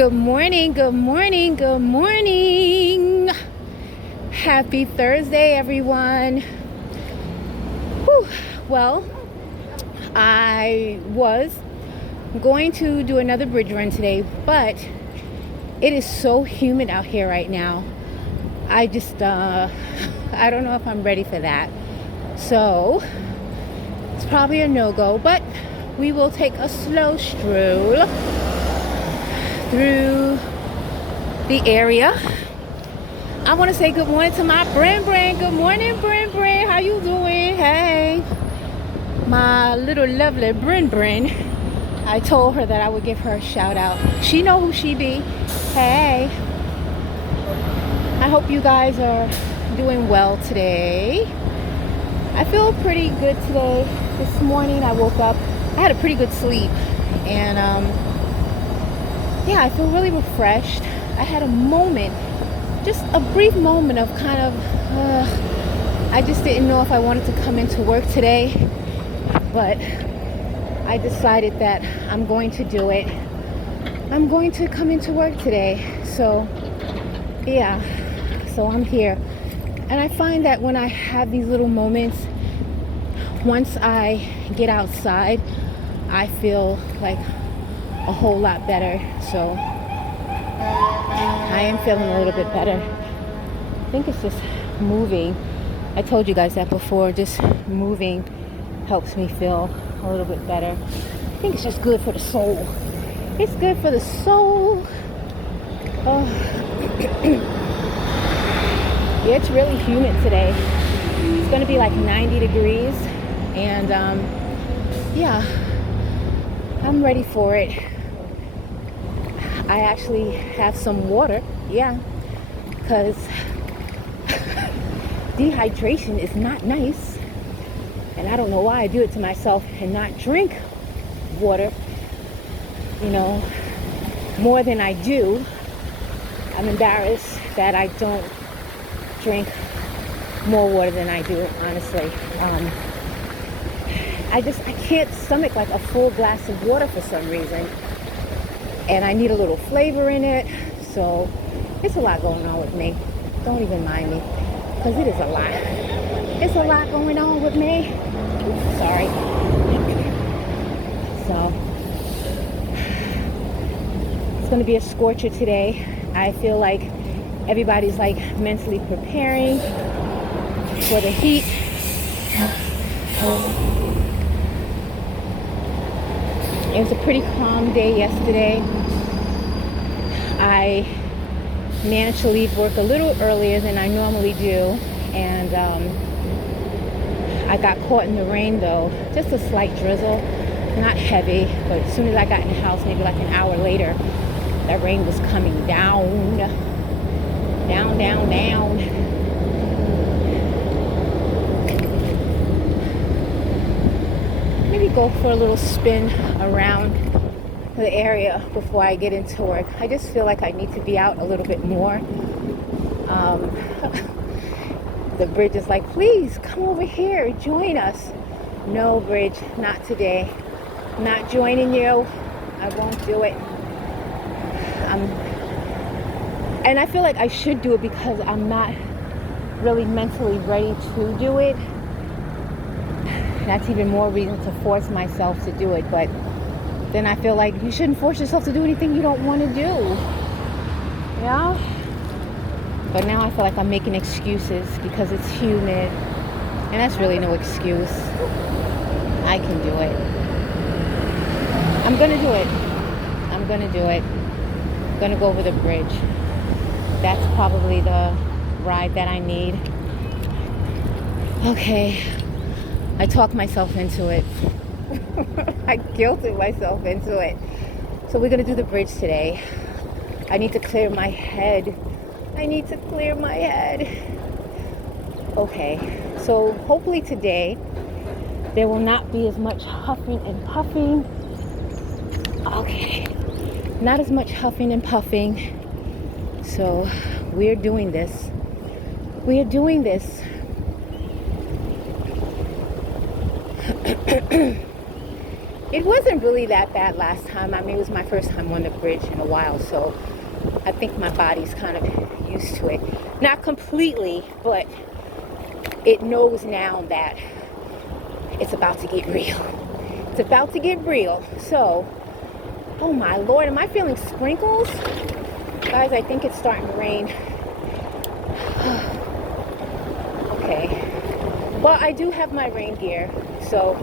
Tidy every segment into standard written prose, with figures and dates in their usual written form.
Good morning, good morning, good morning. Happy Thursday, everyone. Whew. Well, I was going to do another bridge run today, but it is so humid out here right now. I don't know if I'm ready for that. So it's probably a no-go, but we will take a slow stroll through the area. I want to say good morning to my Bren. Good morning, Bren. How you doing? Hey, my little lovely Bren. I told her that I would give her a shout out. She know who she be. Hey, I hope you guys are doing well today. I feel pretty good today. This morning I woke up. I had a pretty good sleep, and I feel really refreshed. I had a moment, just a brief moment of kind of, I just didn't know if I wanted to come into work today, but I decided that I'm going to do it. I'm going to come into work today. So I'm here. And I find that when I have these little moments, once I get outside, I feel like a whole lot better. So I am feeling a little bit better. I think it's just moving. I told you guys that before. Just moving helps me feel a little bit better. I think it's just good for the soul. It's good for the soul. Oh. Yeah, it's really humid today. It's going to be like 90 degrees. And I'm ready for it. I actually have some water, because dehydration is not nice, and I don't know why I do it to myself and not drink water, more than I do. I'm embarrassed that I don't drink more water than I do, honestly. I can't stomach like a full glass of water for some reason. And I need a little flavor in it. So it's a lot going on with me. Don't even mind me, because it is a lot. It's a lot going on with me. Oops, sorry. So it's going to be a scorcher today. I feel like everybody's like mentally preparing for the heat. It was a pretty calm day yesterday. I managed to leave work a little earlier than I normally do, and I got caught in the rain though. Just a slight drizzle, not heavy, but as soon as I got in the house, maybe like an hour later, that rain was coming down. Maybe go for a little spin around the area before I get into work. I just feel like I need to be out a little bit more. The bridge is like, please come over here, join us. No, bridge, not today. Not joining you. I won't do it. And I feel like I should do it because I'm not really mentally ready to do it. That's even more reason to force myself to do it. But then I feel like you shouldn't force yourself to do anything you don't want to do. Yeah? But now I feel like I'm making excuses because it's humid. And that's really no excuse. I can do it. I'm going to do it. I'm going to do it. I'm going to go over the bridge. That's probably the ride that I need. Okay. I talked myself into it. I guilted myself into it. So we're going to do the bridge today. I need to clear my head. Okay. So hopefully today there will not be as much huffing and puffing. Okay. Not as much huffing and puffing. So we're doing this. It wasn't really that bad last time. I mean, it was my first time on the bridge in a while, so I think my body's kind of used to it. Not completely, but it knows now that it's about to get real. It's about to get real. So, oh my Lord, am I feeling sprinkles? Guys, I think it's starting to rain. Okay. Well, I do have my rain gear, so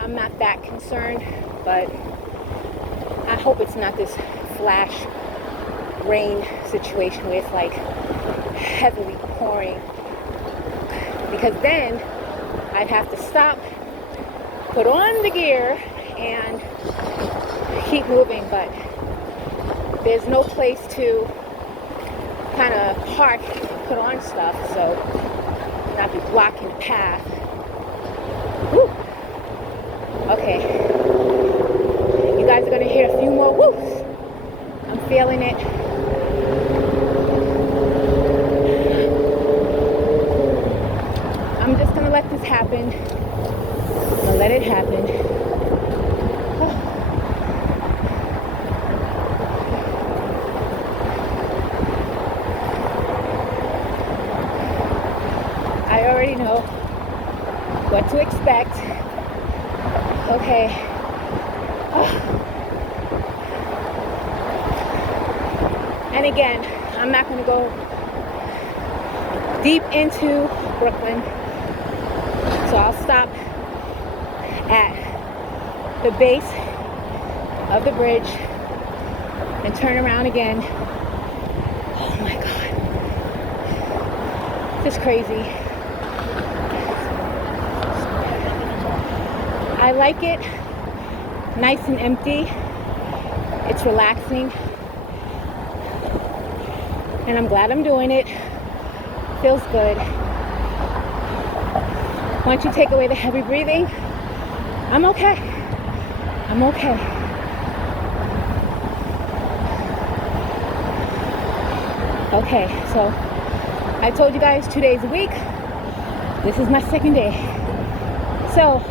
I'm not that concerned, but I hope it's not this flash rain situation where it's like heavily pouring, because then I'd have to stop, put on the gear, and keep moving, but there's no place to kind of park, put on stuff, so not be blocking the path. Woo. Okay, you guys are gonna hear a few more whoos. I'm feeling it. I'm just gonna let this happen. I'm gonna let it happen. I already know what to expect. Okay. And again, I'm not going to go deep into Brooklyn, so I'll stop at the base of the bridge and turn around again. Oh my God. This is crazy. I like it nice and empty. It's relaxing. And I'm glad I'm doing it. Feels good. Once you take away the heavy breathing, I'm okay. I'm okay. Okay, so I told you guys 2 days a week. This is my second day. So,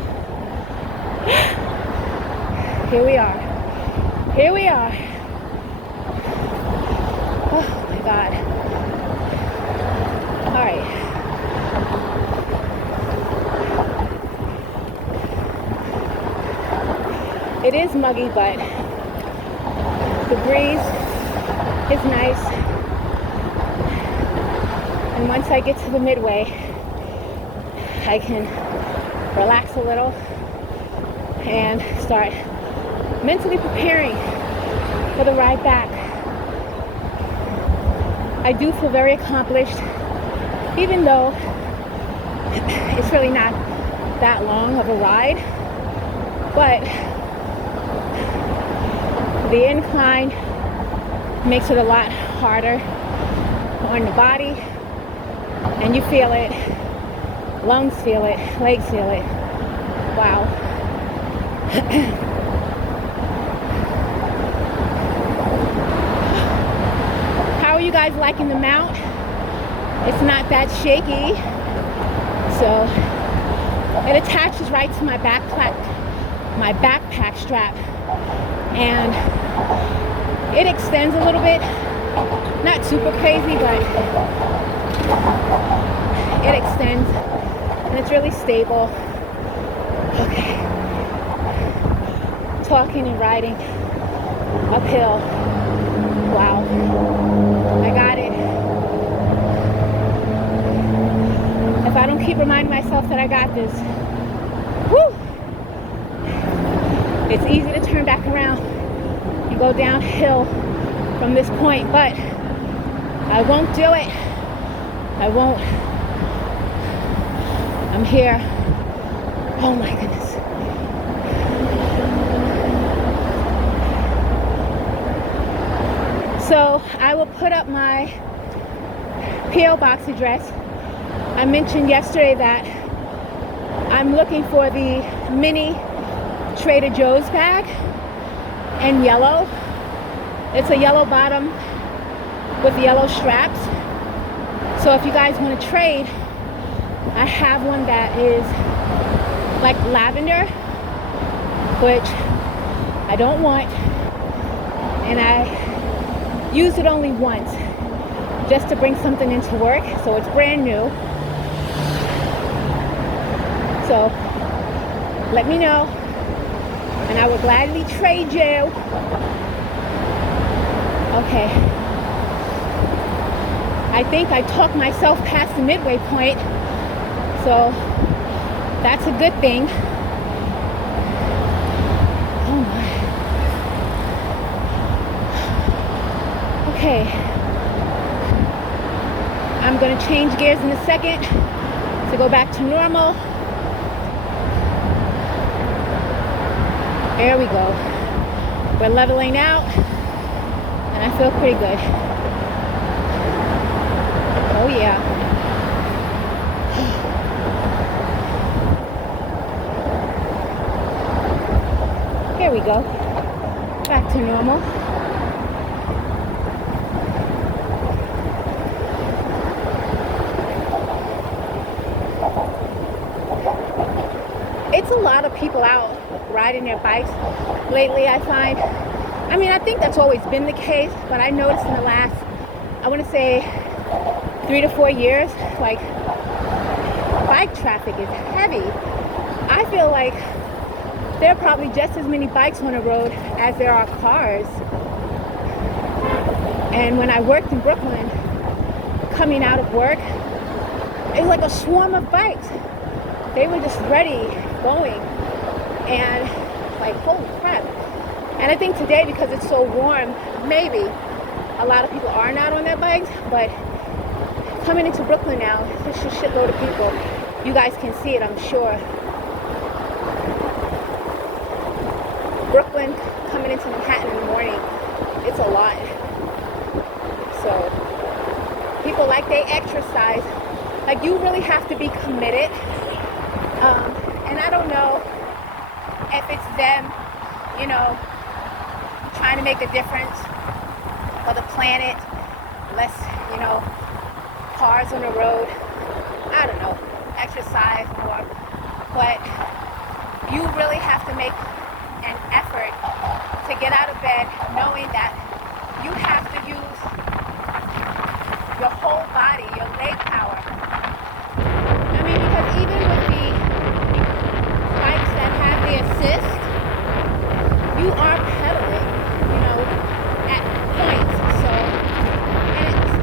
here we are. Here we are. Oh my God. All right. It is muggy, but the breeze is nice. And once I get to the midway, I can relax a little and start mentally preparing for the ride back. I do feel very accomplished, even though it's really not that long of a ride, but the incline makes it a lot harder on the body, and you feel it, lungs feel it, legs feel it. Wow. How are you guys liking the mount? It's not that shaky. So it attaches right to my backpack strap, and it extends a little bit. Not super crazy, but it extends, and it's really stable. Okay. Talking and riding uphill. Wow. I got it. If I don't keep reminding myself that I got this, whoo, it's easy to turn back around and go downhill from this point, but I won't do it. I won't. I'm here. Oh my goodness. So I will put up my P.O. box address. I mentioned yesterday that I'm looking for the mini Trader Joe's bag in yellow. It's a yellow bottom with yellow straps. So if you guys want to trade, I have one that is like lavender, which I don't want, and I used it only once just to bring something into work, so it's brand new. So let me know, and I will gladly trade you. Okay, I think I talked myself past the midway point, so that's a good thing. Oh my. Okay, I'm gonna change gears in a second to go back to normal. There we go. We're leveling out, and I feel pretty good. Oh yeah. Here we go. Back to normal. It's a lot of people out riding their bikes lately, I find. I mean, I think that's always been the case, but I noticed in the last, I want to say 3 to 4 years, like, bike traffic is heavy. I feel like there are probably just as many bikes on the road as there are cars. And when I worked in Brooklyn, coming out of work, it was like a swarm of bikes. They were just ready, going, and like, holy crap. And I think today, because it's so warm, maybe a lot of people are not on their bikes, but coming into Brooklyn now, there's a shitload of people. You guys can see it, I'm sure. Brooklyn coming into Manhattan in the morning, it's a lot. So people, like, they exercise. Like, you really have to be committed. And I don't know if it's them, you know, trying to make a difference for the planet, less, you know, cars on the road. I don't know, exercise more. But you really have to make an effort to get out of bed knowing that you have to use your whole body, your leg power. I mean, because even with the bikes that have the assist, you are pedaling, you know, at points. So, and it's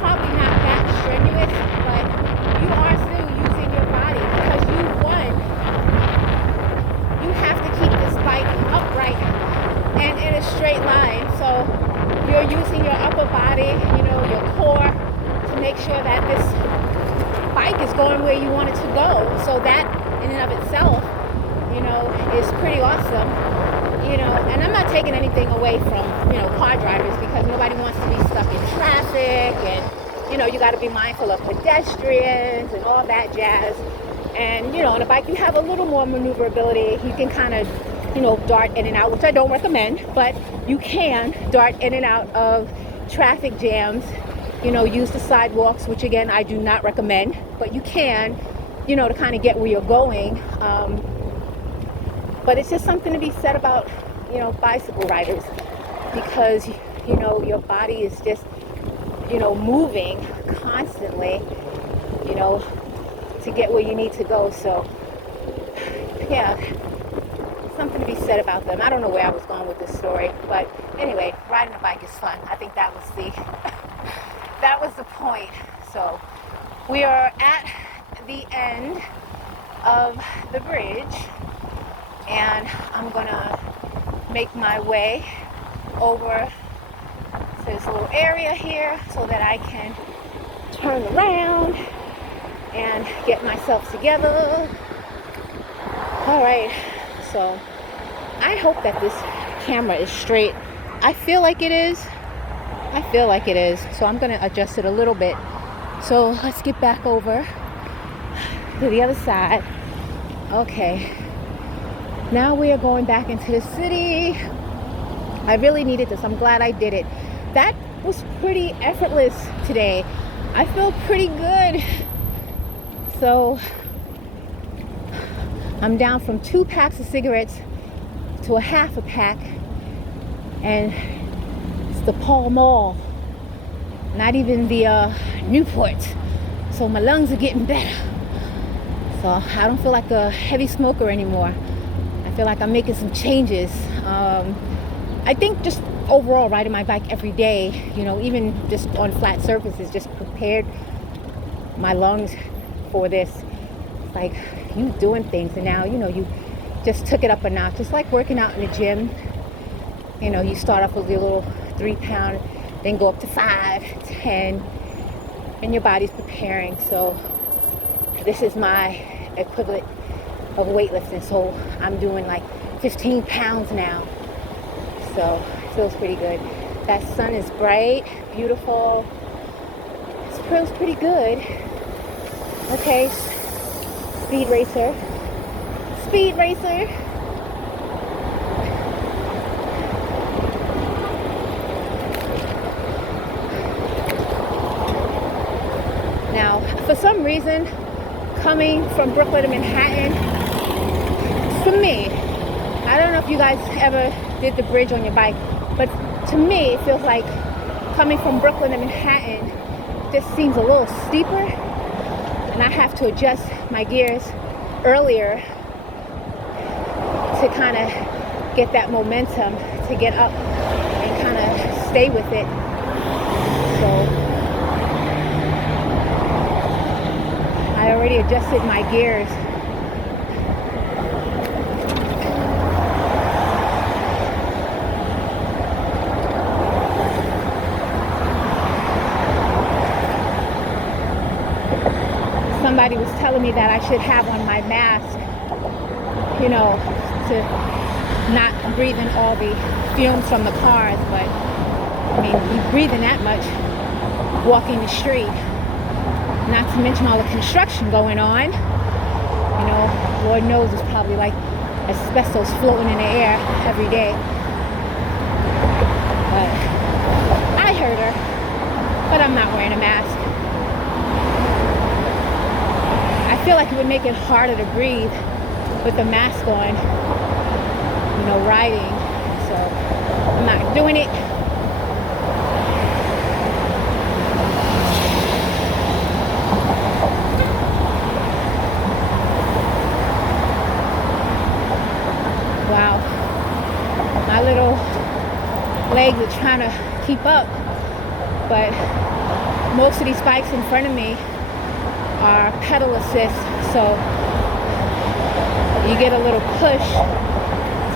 probably not that strenuous, but you are still using your body, because you have to keep this bike upright and in a straight line. So you're using your upper body, you know, your core, to make sure that this bike is going where you want it to go. So that in and of itself, you know, is pretty awesome. You know, and I'm not taking anything away from, you know, car drivers, because nobody wants to be stuck in traffic, and, you know, you got to be mindful of pedestrians and all that jazz. And, you know, on a bike you have a little more maneuverability. You can kind of, you know, dart in and out, which I don't recommend, but you can dart in and out of traffic jams, you know, use the sidewalks, which again I do not recommend, but you can, you know, to kind of get where you're going. But it's just something to be said about, you know, bicycle riders, because, you know, your body is just, you know, moving constantly, you know, to get where you need to go. So yeah, something to be said about them. I don't know where I was going with this story, but anyway, riding a bike is fun. I think that was that was the point. So we are at the end of the bridge, and I'm gonna make my way over to this little area here so that I can turn around and get myself together. All right, so I hope that this camera is straight. I feel like it is. So I'm gonna adjust it a little bit. So let's get back over to the other side. Okay, now we are going back into the city. I really needed this. I'm glad I did it. That was pretty effortless today. I feel pretty good. So I'm down from 2 packs of cigarettes to a half a pack, and it's the Pall Mall, not even the Newport. So my lungs are getting better. So I don't feel like a heavy smoker anymore. I feel like I'm making some changes. I think just overall riding my bike every day, you know, even just on flat surfaces, just prepared my lungs for this. It's like you doing things, and now, you know, you just took it up a notch. It's like working out in the gym. You know, you start off with your little 3 pound, then go up to 5, 10, and your body's preparing. So this is my equivalent of weightlifting. So I'm doing like 15 pounds now. So it feels pretty good. That sun is bright, beautiful. It feels pretty good. Okay, speed racer. Speed racer. Now, for some reason, coming from Brooklyn to Manhattan, for me, I don't know if you guys ever did the bridge on your bike, but to me, it feels like coming from Brooklyn to Manhattan just seems a little steeper, and I have to adjust my gears earlier to kind of get that momentum to get up and kind of stay with it. So I already adjusted my gears. Somebody was telling me that I should have on my mask, you know, to not breathe in all the fumes from the cars, but I mean, you breathing that much walking the street, not to mention all the construction going on. You know, Lord knows it's probably like asbestos floating in the air every day. But I heard her, but I'm not wearing a mask. I feel like it would make it harder to breathe with the mask on, you know, riding. So I'm not doing it. Wow, my little legs are trying to keep up, but most of these bikes in front of me are pedal assist, so you get a little push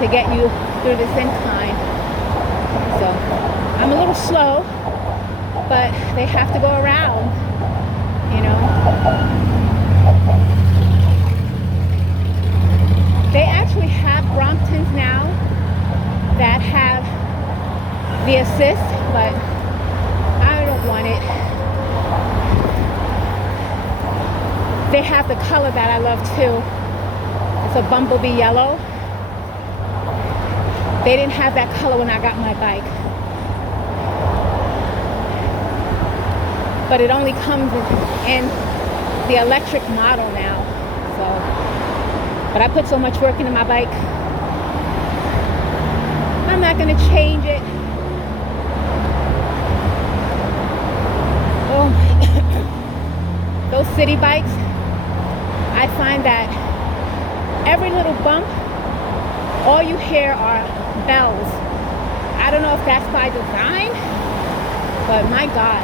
to get you through this incline. So I'm a little slow, but they have to go around, you know. They actually have Bromptons now that have the assist, but I don't want it. They have the color that I love too. It's a bumblebee yellow. They didn't have that color when I got my bike. But it only comes in the electric model now. So, but I put so much work into my bike, I'm not gonna change it. Oh my. Those city bikes, I find that every little bump, all you hear are bells. I don't know if that's by design, but my God.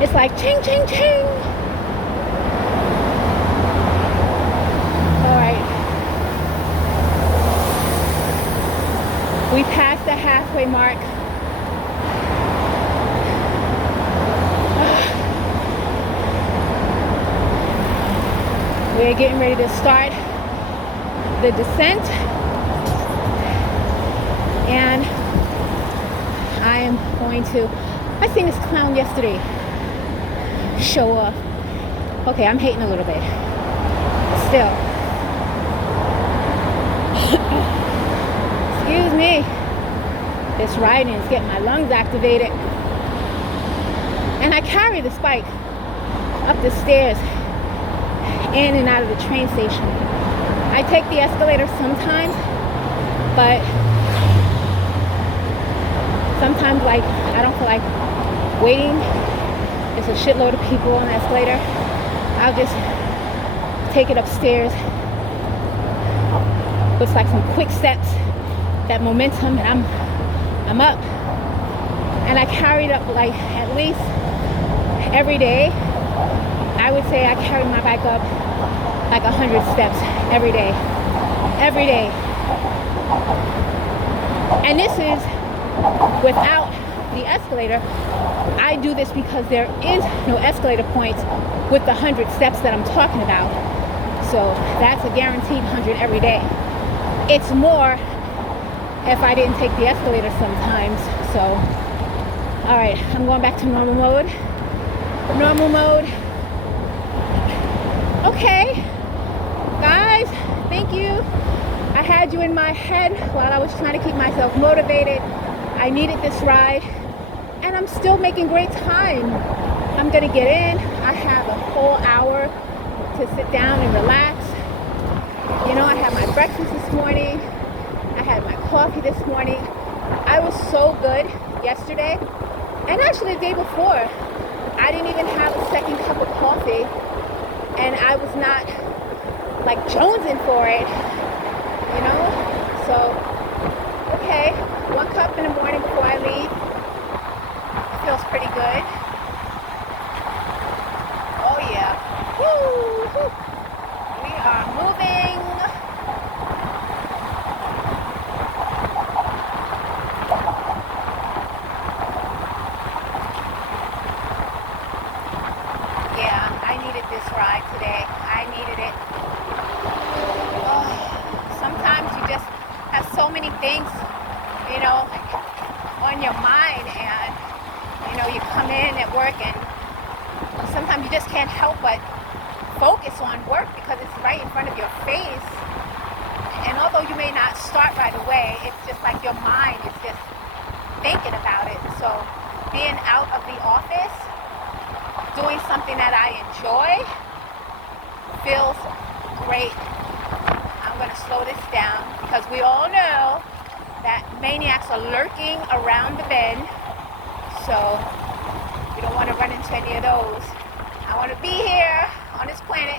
It's like ching, ching, ching. All right. We passed the halfway mark. We're getting ready to start the descent, and I am going to, I seen this clown yesterday show off. Okay, I'm hating a little bit. Still. Excuse me. This riding is getting my lungs activated. And I carry this bike up the stairs, in and out of the train station. I take the escalator sometimes, but sometimes like I don't feel like waiting. There's a shitload of people on the escalator. I'll just take it upstairs. Looks like some quick steps, that momentum, and I'm up. And I carried up like at least every day. I would say I carry my bike up like 100 steps every day. Every day. And this is without the escalator. I do this because there is no escalator points with the 100 steps that I'm talking about. So that's a guaranteed 100 every day. It's more if I didn't take the escalator sometimes. So, all right, I'm going back to normal mode. Normal mode. Okay, guys, thank you. I had you in my head while I was trying to keep myself motivated. I needed this ride, and I'm still making great time. I'm gonna get in. I have a whole hour to sit down and relax. You know, I had my breakfast this morning. I had my coffee this morning. I was so good yesterday, and actually the day before. I didn't even have a second cup of coffee, and I was not like jonesing for it, you know? So, okay, 1 cup in the morning before I leave. Feels pretty good. Oh yeah. Woo! We are moving. Yeah, I needed this ride today. I needed it. Oh, sometimes you just have so many things, you know, on your mind, and you know, you come in at work and sometimes you just can't help but focus on work because it's right in front of your face. And although you may not start right away, it's just like your mind is just thinking about it. So being out of the office, doing something that I enjoy, feels great. I'm going to slow this down because we all know that maniacs are lurking around the bend. So you don't want to run into any of those. I want to be here on this planet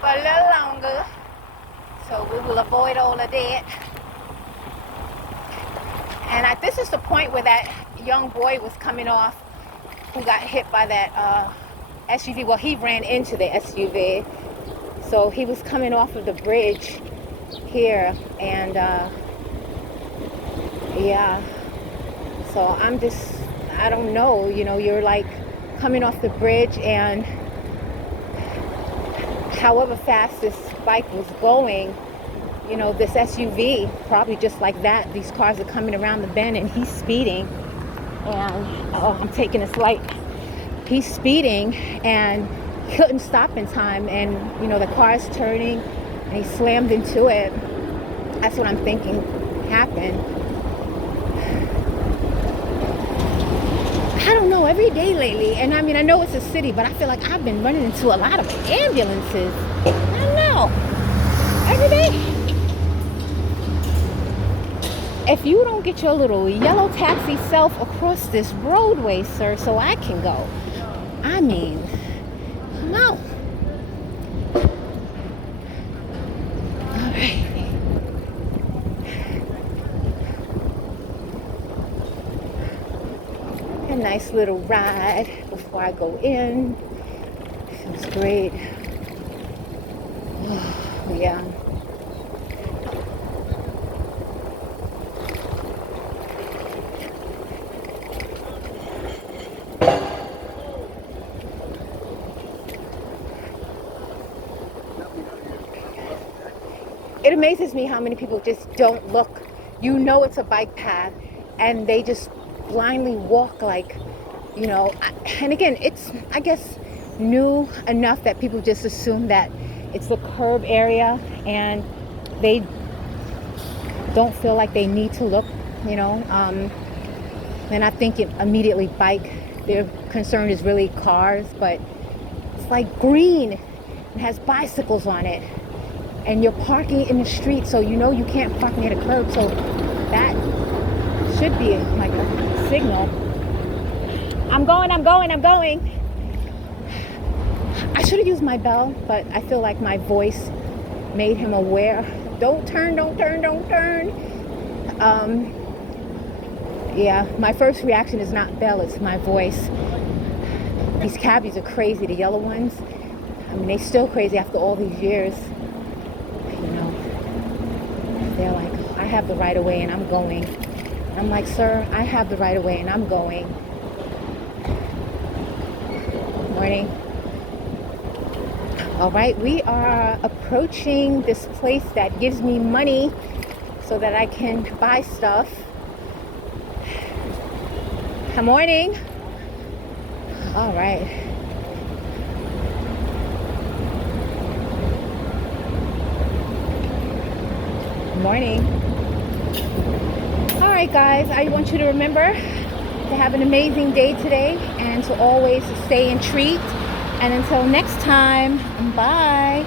for a little longer, so we will avoid all of that. And this is the point where that young boy was coming off, who got hit by that SUV. Well, he ran into the SUV, so he was coming off of the bridge here, and yeah. So I don't know, you know, you're like coming off the bridge, and however fast this bike was going, you know, this SUV, probably just like that, these cars are coming around the bend and he's speeding, and I'm taking a slight, he's speeding and couldn't stop in time, and you know, the car's turning and he slammed into it. That's what I'm thinking happened. I don't know, every day lately, and I mean, I know it's a city, but I feel like I've been running into a lot of ambulances. I don't know, every day. If you don't get your little yellow taxi self across this roadway, sir, so I can go, I mean, come on. All right. A nice little ride before I go in. Feels great. Oh, yeah. It amazes me how many people just don't look. You know it's a bike path, and they just blindly walk like, you know. And again, it's, I guess, new enough that people just assume that it's the curb area, and they don't feel like they need to look, you know. They're not thinking immediately bike. Their concern is really cars, but it's like green and has bicycles on it. and you're parking in the street, so you know you can't park near the curb, so that should be like a signal. I'm going. I should have used my bell, but I feel like my voice made him aware. Don't turn. Yeah, my first reaction is not bell, it's my voice. These cabbies are crazy, the yellow ones. I mean, they're still crazy after all these years. You know, they're like, I have the right of way and I'm going. I'm like, sir, I have the right of way and I'm going. Morning. All right, we are approaching this place that gives me money so that I can buy stuff. Good morning. All right. Good morning. All right, guys, I want you to remember to have an amazing day today and to always stay and treat. And until next time, bye.